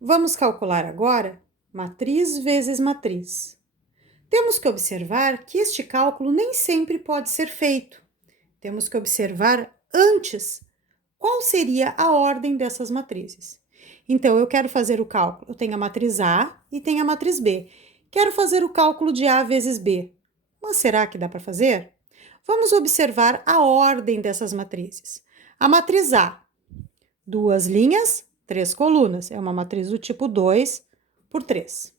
Vamos calcular agora matriz vezes matriz. Temos que observar que este cálculo nem sempre pode ser feito. Temos que observar antes qual seria a ordem dessas matrizes. Então, eu quero fazer o cálculo. Eu tenho a matriz A e tenho a matriz B. Quero fazer o cálculo de A vezes B. Mas será que dá para fazer? Vamos observar a ordem dessas matrizes. A matriz A, 2 linhas, 3 colunas. É uma matriz do tipo 2 por 3.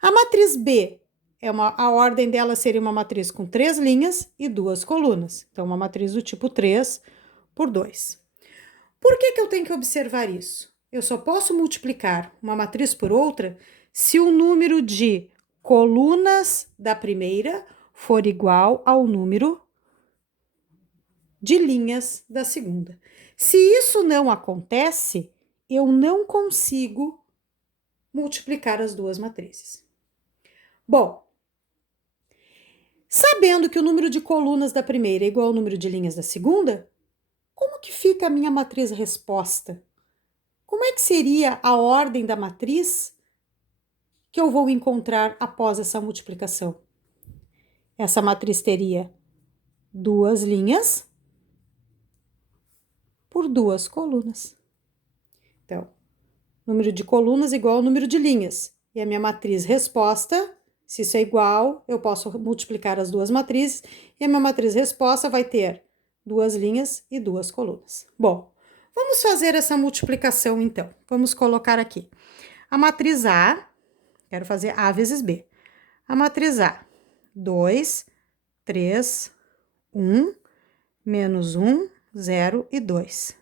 A matriz B, a ordem dela seria uma matriz com 3 linhas e 2 colunas. Então, uma matriz do tipo 3 por 2. Por que eu tenho que observar isso? Eu só posso multiplicar uma matriz por outra se o número de colunas da primeira for igual ao número de linhas da segunda. Se isso não acontece, eu não consigo multiplicar as duas matrizes. Bom, sabendo que o número de colunas da primeira é igual ao número de linhas da segunda, como que fica a minha matriz resposta? Como é que seria a ordem da matriz que eu vou encontrar após essa multiplicação? Essa matriz teria 2 linhas por 2 colunas. Então, número de colunas igual ao número de linhas. E a minha matriz resposta, se isso é igual, eu posso multiplicar as duas matrizes, e a minha matriz resposta vai ter 2 linhas e 2 colunas. Bom, vamos fazer essa multiplicação então. Vamos colocar aqui. A matriz A, quero fazer A vezes B. A matriz A, 2, 3, 1, menos 1, 0 e 2.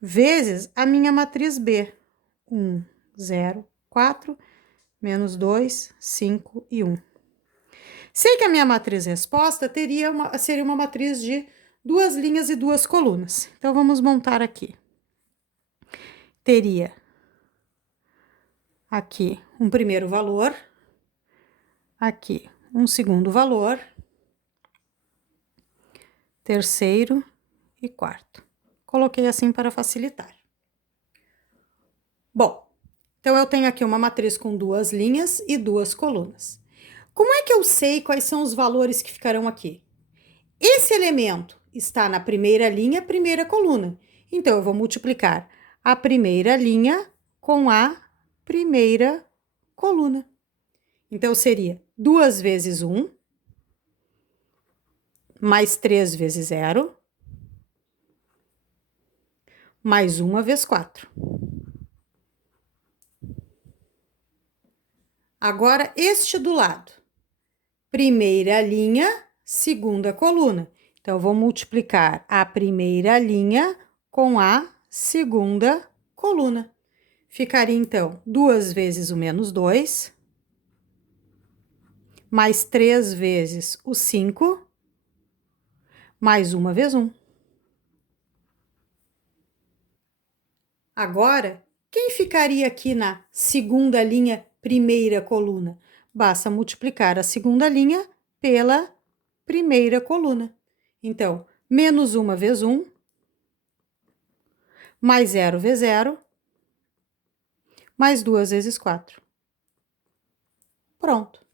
Vezes a minha matriz B, 1, 0, 4, menos 2, 5 e 1. Sei que a minha matriz resposta seria uma matriz de 2 linhas e 2 colunas. Então, vamos montar aqui. Teria aqui um primeiro valor, aqui um segundo valor, terceiro e quarto. Coloquei assim para facilitar. Bom, então eu tenho aqui uma matriz com 2 linhas e 2 colunas. Como é que eu sei quais são os valores que ficarão aqui? Esse elemento está na primeira linha, primeira coluna. Então, eu vou multiplicar a primeira linha com a primeira coluna. Então, seria 2 vezes 1, mais 3 vezes 0, mais 1 vezes 4. Agora, este do lado. Primeira linha, segunda coluna. Então, eu vou multiplicar a primeira linha com a segunda coluna. Ficaria, então, 2 vezes o menos 2, mais 3 vezes o 5, mais 1 vezes 1. Agora, quem ficaria aqui na segunda linha, primeira coluna? Basta multiplicar a segunda linha pela primeira coluna. Então, menos 1 vezes 1, mais 0 vezes 0, mais 2 vezes 4. Pronto.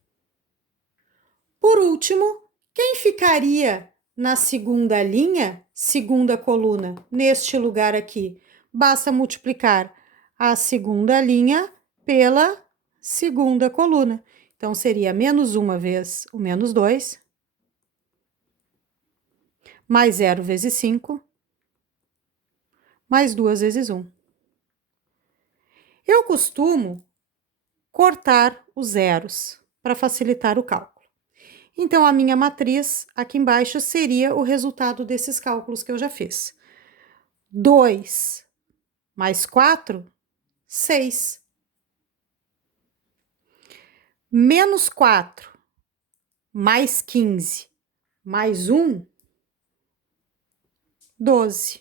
Por último, quem ficaria na segunda linha, segunda coluna, neste lugar aqui? Basta multiplicar a segunda linha pela segunda coluna. Então, seria menos 1 vezes o menos 2, mais 0 vezes 5, mais 2 vezes 1. Eu costumo cortar os zeros para facilitar o cálculo. Então, a minha matriz aqui embaixo seria o resultado desses cálculos que eu já fiz. 2 mais 4, 6. Menos 4 mais 15 mais 1, 12.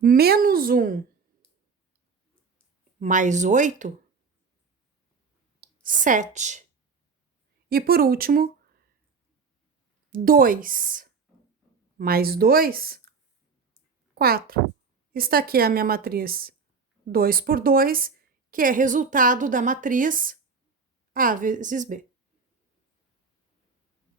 Menos 1 mais 8, 7. E por último, 2 mais 2, 4. Está aqui a minha matriz 2 por 2, que é resultado da matriz A vezes B.